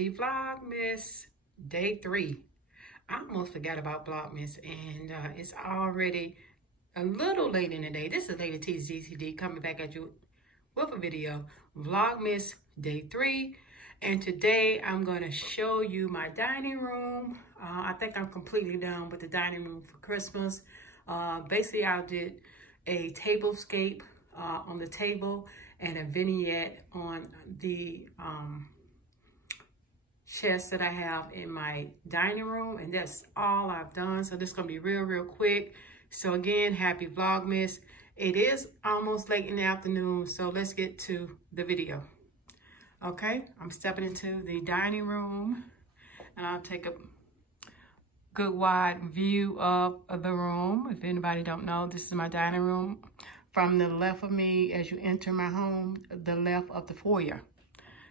Happy Vlogmas Day 3. I almost forgot about Vlogmas, and it's already a little late in the day. This is Lady TZCD coming back at you with a video, Vlogmas Day 3. And today I'm going to show you my dining room. I think I'm completely done with the dining room for Christmas. Basically, I did a tablescape on the table and a vignette on the chest that I have in my dining room, and that's all I've done. So this is gonna be real quick. So again, happy Vlogmas. It is almost late in the afternoon, so let's get to the video. Okay, I'm stepping into the dining room, and I'll take a good wide view of the room. If anybody don't know, this is my dining room. From the left of me, as you enter my home, the left of the foyer.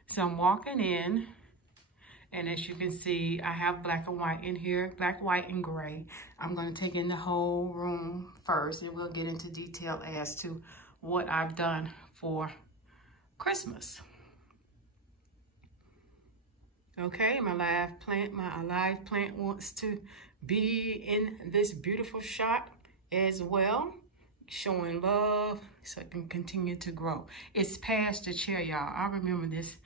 So I'm walking in, and as you can see, I have black and white in here, black, white, and gray. I'm gonna take in the whole room first, and we'll get into detail as to what I've done for Christmas. Okay, my live plant wants to be in this beautiful shot as well, showing love so it can continue to grow. It's past the chair, y'all. I remember this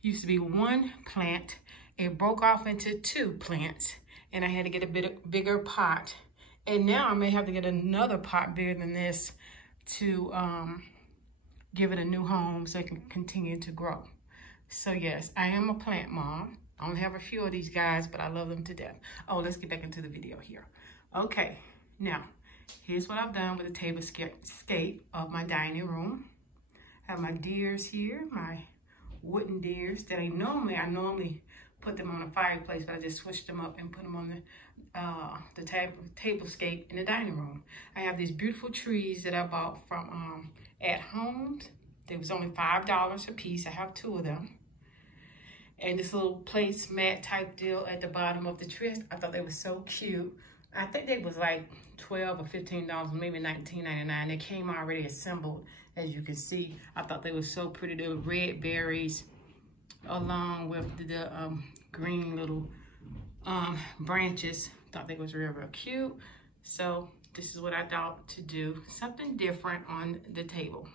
used to be one plant. It broke off into two plants, and I had to get a bigger pot. And now I may have to get another pot bigger than this to give it a new home so it can continue to grow. So yes, I am a plant mom. I only have a few of these guys, but I love them to death. Oh, let's get back into the video here. Okay, now, here's what I've done with the tablescape of my dining room. I have my deers here, my wooden deers that I normally put them on a fireplace, but I just switched them up and put them on the tablescape in the dining room. I have these beautiful trees that I bought from at home. They was only $5 a piece. I have two of them. And this little placemat type deal at the bottom of the tree. I thought they were so cute. I think they was like $12 or $15, maybe $19.99. They came already assembled, as you can see. I thought they were so pretty. They were red berries, along with the green little branches. Thought they was real cute. So this is what I thought to do, something different on the table.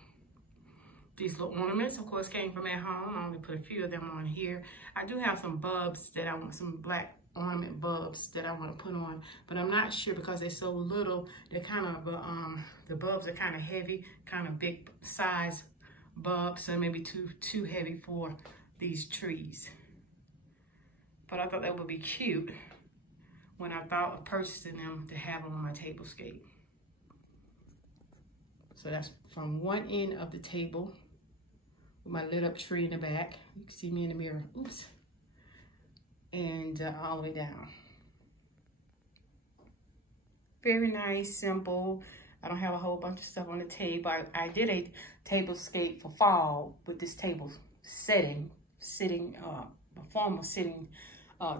These little ornaments, of course, came from at home. I only put a few of them on here. I do have some bulbs that I want, some black ornament bulbs that I want to put on, but I'm not sure because they're so little. They're kind of, the bulbs are kind of heavy, kind of big size bulbs, so maybe too heavy for these trees. But I thought that would be cute when I thought of purchasing them to have them on my tablescape. So that's from one end of the table with my lit up tree in the back. You can see me in the mirror, oops. And all the way down. Very nice, simple. I don't have a whole bunch of stuff on the table. I did a tablescape for fall with this table sitting, a formal sitting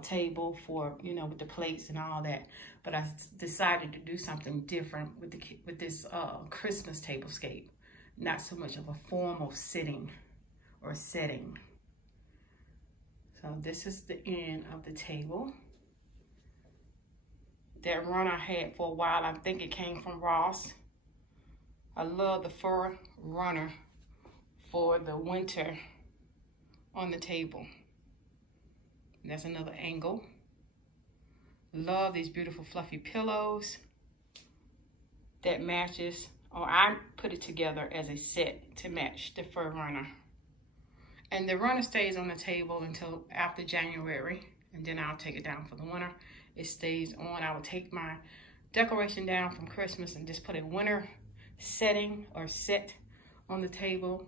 table for, you know, with the plates and all that. But I decided to do something different with this Christmas tablescape. Not so much of a formal sitting or setting. So this is the end of the table. That runner I had for a while, I think it came from Ross. I love the fur runner for the winter on the table. And that's another angle. Love these beautiful fluffy pillows that matches, or I put it together as a set to match the fur runner. And the runner stays on the table until after January, and then I'll take it down for the winter. It stays on. I will take my decoration down from Christmas and just put a winter setting or set on the table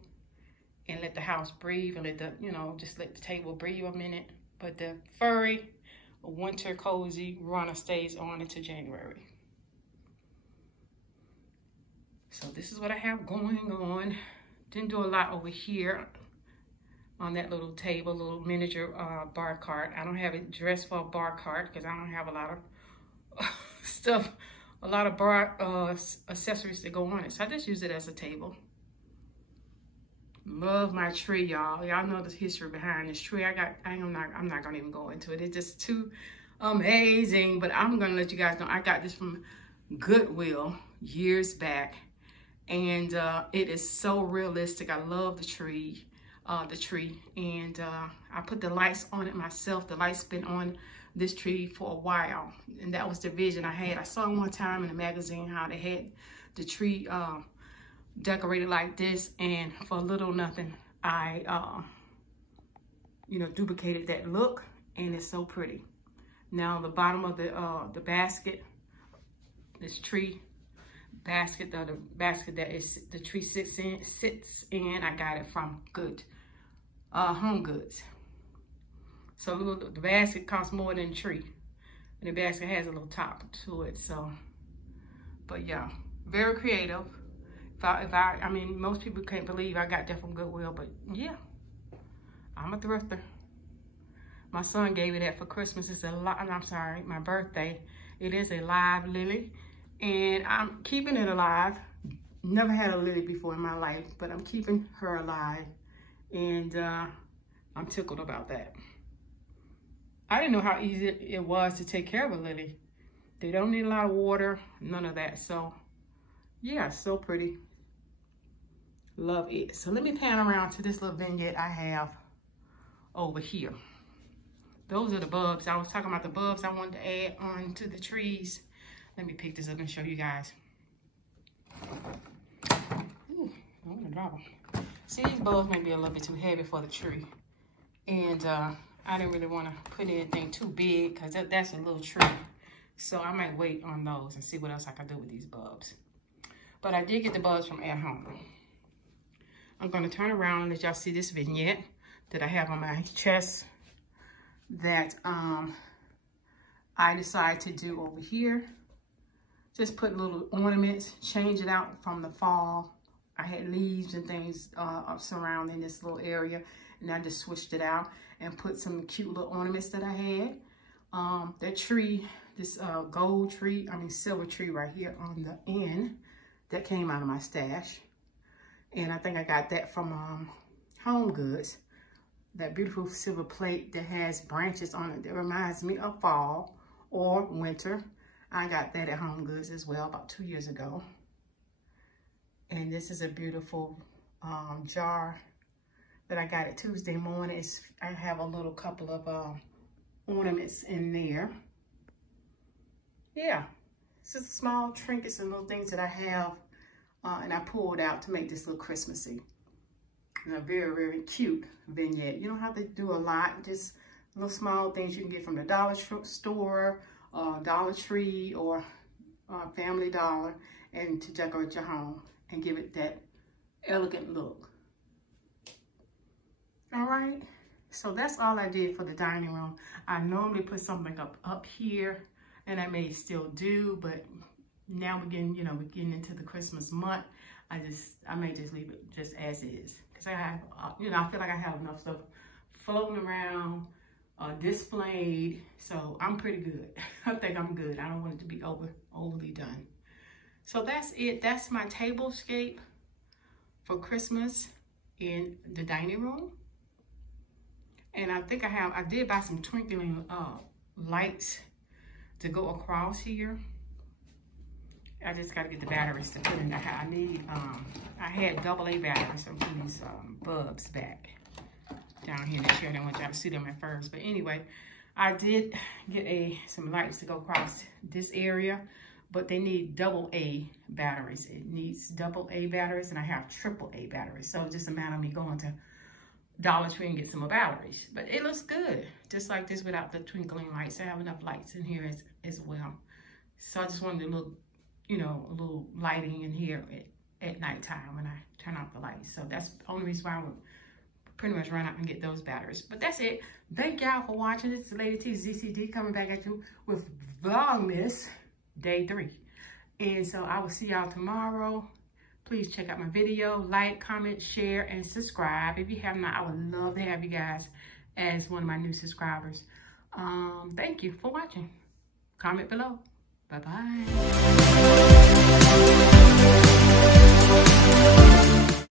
and let the house breathe and let the, you know, just let the table breathe a minute. But the furry, winter cozy runner stays on until January. So this is what I have going on. Didn't do a lot over here on that little table, little miniature bar cart. I don't have it dressed for a bar cart because I don't have a lot of stuff, a lot of bar accessories that go on it. So I just use it as a table. Love my tree, y'all. Y'all know the history behind this tree. I'm not gonna even go into it. It's just too amazing. But I'm gonna let you guys know I got this from Goodwill years back, and it is so realistic. I love the tree, and I put the lights on it myself. The lights been on this tree for a while, and that was the vision I had. I saw one time in a magazine how they had the tree decorated like this, and for little nothing I you know, duplicated that look, and it's so pretty. Now the bottom of the basket, this tree basket, the basket that is the tree sits in, I got it from Home Goods. So the basket costs more than the tree, and the basket has a little top to it. So, but yeah, very creative. I mean, most people can't believe I got that from Goodwill, but yeah, I'm a thrifter. My son gave me that for Christmas. It's my birthday. It is a live lily, and I'm keeping it alive. Never had a lily before in my life, but I'm keeping her alive, and I'm tickled about that. I didn't know how easy it was to take care of a lily. They don't need a lot of water, none of that. So yeah, so pretty. Love it. So let me pan around to this little vignette I have over here. Those are the bulbs. I was talking about the bulbs I wanted to add on to the trees. Let me pick this up and show you guys. Ooh, I want to drop them. See, these bulbs may be a little bit too heavy for the tree. And I didn't really want to put anything too big because that's a little tree. So I might wait on those and see what else I can do with these bulbs. But I did get the bulbs from At Home. I'm going to turn around and let y'all see this vignette that I have on my chest that I decided to do over here. Just put little ornaments, change it out from the fall. I had leaves and things surrounding this little area, and I just switched it out and put some cute little ornaments that I had. That tree, this silver tree right here on the end, that came out of my stash. And I think I got that from Home Goods. That beautiful silver plate that has branches on it that reminds me of fall or winter. I got that at Home Goods as well about 2 years ago. And this is a beautiful jar that I got it Tuesday morning. I have a little couple of ornaments in there. Yeah, it's just small trinkets and little things that I have, and I pulled out to make this little Christmassy. And a very, very cute vignette. You don't have to do a lot, just little small things you can get from the dollar store, Dollar Tree, or Family Dollar, and to decorate your home and give it that elegant look. All right, so that's all I did for the dining room. I normally put something up here, and I may still do, but now we're getting into the Christmas month. I may just leave it just as is, because I have, I feel like I have enough stuff floating around, displayed, so I'm pretty good. I think I'm good. I don't want it to be overly done. So that's it. That's my tablescape for Christmas in the dining room. And I think I did buy some twinkling lights to go across here. I just got to get the batteries to put in. I had AA batteries, so I'm putting these bulbs back down here in the chair. I didn't want y'all to see them at first. But anyway, I did get some lights to go across this area, but they need AA batteries. It needs AA batteries, and I have AAA batteries. So it's just a matter of me going to Dollar Tree and get some more batteries. But it looks good, just like this without the twinkling lights. I have enough lights in here as well. So I just wanted to look, a little lighting in here at nighttime when I turn off the lights. So that's the only reason why I would pretty much run out and get those batteries. But that's it. Thank y'all for watching. It's Lady T ZCD coming back at you with Vlogmas Day 3. And so I will see y'all tomorrow. Please check out my video, like, comment, share, and subscribe. If you have not, I would love to have you guys as one of my new subscribers. Thank you for watching. Comment below. Bye-bye.